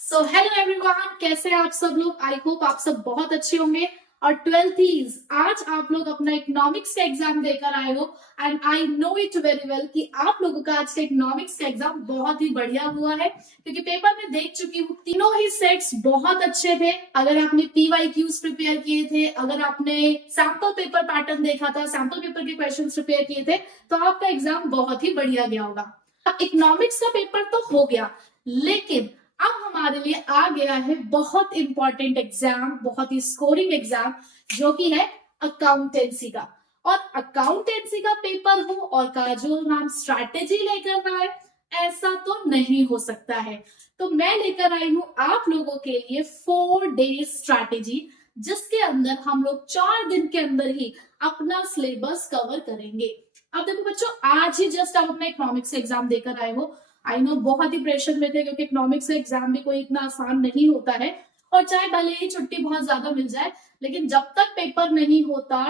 So hello everyone, कैसे हैं आप सब लोग। आई होप आप सब बहुत अच्छे होंगे। और 12th आज आप लोग अपना इकोनॉमिक्स का एग्जाम देकर आए हो and I know it very well कि आप लोगों का आज का इकोनॉमिक्स का एग्जाम बहुत ही बढ़िया हुआ है, क्योंकि पेपर में देख चुकी हूँ तीनों ही सेट्स बहुत अच्छे थे। अगर आपने PYQs प्रिपेयर किए थे, अगर आपने सैंपल पेपर पैटर्न देखा था, सैंपल पेपर के क्वेश्चन प्रिपेयर किए थे, तो आपका एग्जाम बहुत ही बढ़िया गया होगा। इकोनॉमिक्स का पेपर तो हो गया, लेकिन अब हमारे लिए आ गया है बहुत इंपॉर्टेंट एग्जाम, बहुत ही स्कोरिंग एग्जाम, जो कि है अकाउंटेंसी का। और अकाउंटेंसी का पेपर हो और काजोल मैम स्ट्रैटेजी लेकर आए, ऐसा तो नहीं हो सकता है। तो मैं लेकर आई हूं आप लोगों के लिए 4 डे स्ट्रैटेजी, जिसके अंदर हम लोग 4 दिन के अंदर ही अपना सिलेबस कवर करेंगे। अब देखो बच्चों, आज ही जस्ट आप अपना इकोनॉमिक्स एग्जाम देकर आए हो। आई नो बहुत ही प्रेशर में थे, क्योंकि इकोनॉमिक्स का एग्जाम भी कोई इतना आसान नहीं होता है। और चाहे भले ही छुट्टी बहुत ज्यादा मिल जाए, लेकिन जब तक पेपर नहीं होता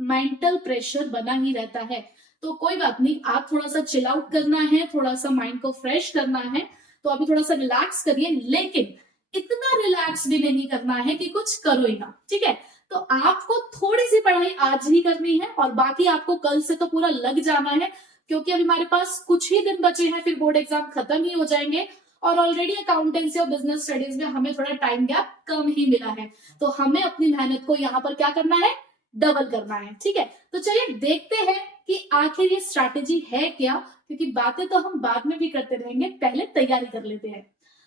मेंटल प्रेशर बना ही रहता है। तो कोई बात नहीं, आप थोड़ा सा चिल आउट करना है, थोड़ा सा माइंड को फ्रेश करना है, तो अभी थोड़ा सा रिलैक्स करिए, लेकिन इतना रिलैक्स भी नहीं करना है कि कुछ करो ही ना। ठीक है, तो आपको थोड़ी सी पढ़ाई आज ही करनी है और बाकी आपको कल से तो पूरा लग जाना है, क्योंकि अभी हमारे पास कुछ ही दिन बचे हैं, फिर बोर्ड एग्जाम खत्म ही हो जाएंगे। और ऑलरेडी अकाउंटेंसी और बिजनेस स्टडीज में हमें थोड़ा टाइम गैप कम ही मिला है, तो हमें अपनी मेहनत को यहाँ पर क्या करना है, डबल करना है। ठीक है, तो चलिए देखते हैं कि आखिर ये स्ट्रैटेजी है क्या, क्योंकि बातें तो हम बाद में भी करते रहेंगे, पहले तैयारी कर लेते हैं।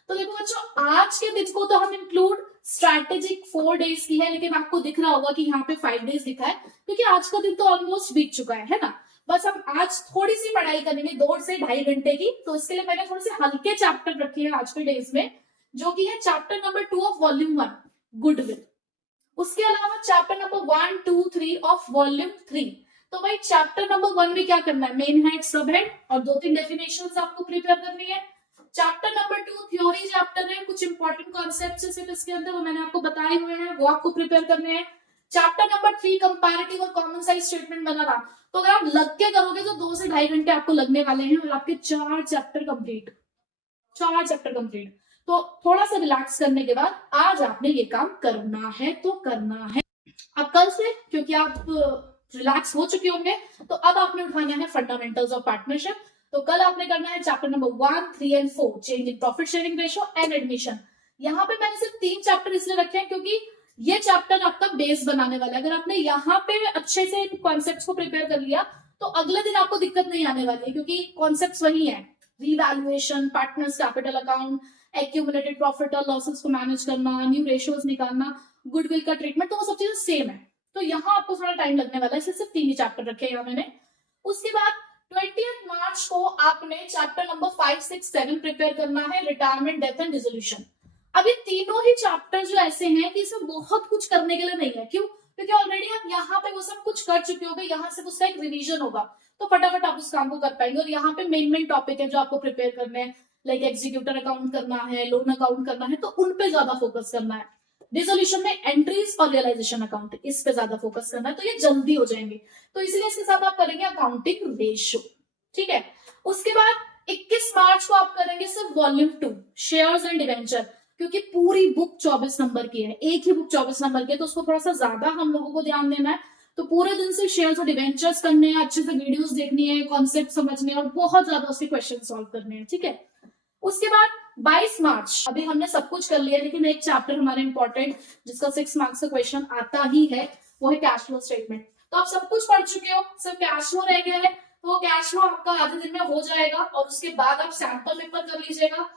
तो देखो बच्चों, आज के दिन को तो हम इंक्लूड स्ट्रैटेजिक 4 डेज की है, लेकिन आपको दिख रहा होगा कि यहाँ पे 5 डेज लिखा है, क्योंकि आज का दिन तो ऑलमोस्ट बीत चुका है ना। बस हम आज थोड़ी सी पढ़ाई करेंगे 2 से 2.5 घंटे की। तो इसके लिए मैंने थोड़े से हल्के चैप्टर रखे हैं आज के डेज में, जो कि है chapter number 2 of volume 1 goodwill. उसके अलावा चैप्टर नंबर 1, 2, 3 ऑफ वॉल्यूम 3। तो भाई चैप्टर नंबर 1 में क्या करना है, मेन हेड, सब हेड और 2-3 डेफिनेशंस आपको प्रिपेयर करनी है। चैप्टर नंबर 2 थ्योरी चैप्टर है, कुछ इंपॉर्टेंट कॉन्सेप्ट्स है सिर्फ इसके अंदर, वो मैंने आपको बताए हुए हैं, वो आपको प्रिपेयर करने हैं। चैप्टर नंबर 3 कंपैरेटिव और कॉमन साइज स्टेटमेंट बनाना। तो अगर आप लग के करोगे तो 2 से 2.5 घंटे आपको लगने वाले हैं, और आपके 4 चैप्टर कंप्लीट, 4 चैप्टर कंप्लीट। तो थोड़ा सा रिलैक्स करने के बाद आज आपने ये काम करना है तो करना है। अब कल से, क्योंकि आप रिलैक्स हो चुके होंगे, तो अब आपने उठाना है फंडामेंटल्स ऑफ पार्टनरशिप। तो कल आपने करना है chapter number 1, 3 and 4, change in profit sharing ratio and admission. यहाँ पे मैंने सिर्फ 3 चैप्टर इसलिए रखे हैं क्योंकि ये चैप्टर आपका बेस बनाने वाला है। अगर आपने यहाँ पे अच्छे से इन कॉन्सेप्ट्स को प्रिपेयर कर लिया, तो अगले दिन आपको दिक्कत नहीं आने वाली है, क्योंकि कॉन्सेप्ट्स वही है, revaluation, partners capital account, accumulated profit और लॉसेस को मैनेज करना, न्यू रेशियोज निकालना, गुडविल का ट्रीटमेंट, तो वो सब चीजें सेम है। तो यहाँ आपको थोड़ा टाइम लगने वाला है, सिर्फ 3 ही चैप्टर रखे हैं यहाँ मैंने। उसके बाद 20 मार्च को आपने चैप्टर नंबर 5, 6, 7 प्रिपेयर करना है, रिटायरमेंट, डेथ एंड डिसोल्यूशन। अब ये तीनों ही चैप्टर जो ऐसे हैं कि इसमें बहुत कुछ करने के लिए नहीं है। क्यों? क्योंकि ऑलरेडी आप यहाँ पे वो सब कुछ कर चुके होगे, यहाँ से उसका एक रिवीजन होगा, तो फटाफट आप उस काम को कर पाएंगे। और यहाँ पे मेन टॉपिक है जो आपको प्रिपेयर करने हैं, लाइक एग्जीक्यूटर अकाउंट करना है, लोन अकाउंट करना है, तो उन पे ज्यादा फोकस करना है। डिसोल्यूशन में एंट्रीज और रियलाइजेशन अकाउंट, इस पे ज्यादा फोकस करना है, तो ये जल्दी हो जाएंगे। तो इसलिए इसके साथ आप करेंगे अकाउंटिंग रेशियो। ठीक है, उसके बाद 21 मार्च को आप करेंगे सिर्फ वॉल्यूम 2, शेयर्स एंड डिवेंचर, क्योंकि पूरी बुक 24 नंबर की है, एक ही बुक 24 नंबर की है, तो उसको थोड़ा सा ज्यादा हम लोगों को ध्यान देना है। तो पूरे दिन से शेयर्स और डिवेंचर्स करने हैं, अच्छे से वीडियोस देखनी है, कॉन्सेप्ट समझने हैं और बहुत ज्यादा उसके क्वेश्चन सॉल्व करने हैं। ठीक है, उसके बाद 22 मार्च, अभी हमने सब कुछ कर लिया, लेकिन एक चैप्टर हमारा इंपॉर्टेंट जिसका 6 मार्क्स का क्वेश्चन आता ही है, वो है कैश फ्लो स्टेटमेंट। तो आप सब कुछ पढ़ चुके हो, सिर्फ कैश फ्लो रह गया है, तो कैश फ्लो आपका आधे दिन में हो जाएगा। और उसके बाद आप सैंपल पेपर कर लीजिएगा,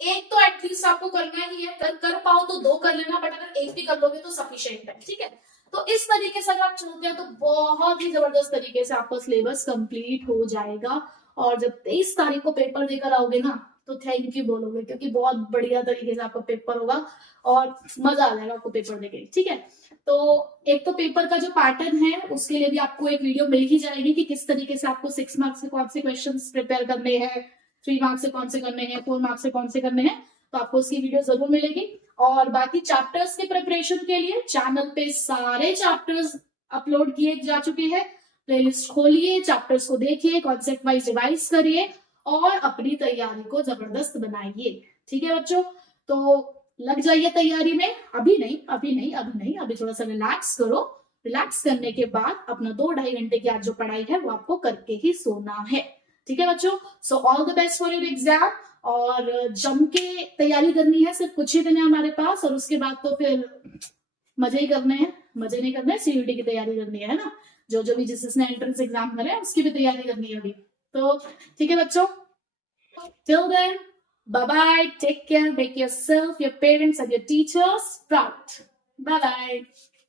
एक तो एटलीस्ट आपको करना ही है, कर पाओ तो 2 कर लेना, बट अगर एक भी कर लोगे तो सफिशिएंट है। ठीक है, तो इस तरीके से अगर आप चलते हैं तो बहुत ही जबरदस्त तरीके से आपका सिलेबस कंप्लीट हो जाएगा। और जब 23 तारीख को पेपर देकर आओगे ना, तो थैंक यू बोलोगे, क्योंकि बहुत बढ़िया तरीके से आपका पेपर होगा और मजा आ जाएगा आपको पेपर देके। ठीक है, तो एक तो पेपर का जो पैटर्न है उसके लिए भी आपको एक वीडियो मिल ही जाएगी कि किस तरीके से आपको 6 मार्क्स के कौन से क्वेश्चन प्रिपेयर करने हैं, 3 मार्क्स से कौन से करने हैं, 4 मार्क्स से कौन से करने हैं, तो आपको उसकी वीडियो जरूर मिलेगी। और बाकी चैप्टर्स के प्रिपरेशन के लिए चैनल पे सारे चैप्टर्स अपलोड किए जा चुके हैं, प्लेलिस्ट खोलिए, चैप्टर्स को देखिए, कॉन्सेप्ट वाइज रिवाइज करिए और अपनी तैयारी को जबरदस्त बनाइए। ठीक है बच्चों, तो लग जाइए तैयारी में। अभी नहीं, अभी नहीं, अभी नहीं, अभी थोड़ा सा रिलैक्स करो। रिलैक्स करने के बाद अपना 2-2.5 घंटे की आज जो पढ़ाई है वो आपको करके ही सोना है। ठीक है बच्चों, so all the best for your exam. और जम के तैयारी करनी है, सिर्फ कुछ ही दिन है हमारे पास, और उसके बाद तो फिर मजे ही करने हैं। मजे नहीं करने, सीयूटी की तैयारी करनी है ना, जो जो भी जिसने एंट्रेंस एग्जाम करे उसकी भी तैयारी करनी है अभी। तो ठीक है बच्चों, till then, bye bye, take care, make yourself, your parents and your teachers proud. Bye bye.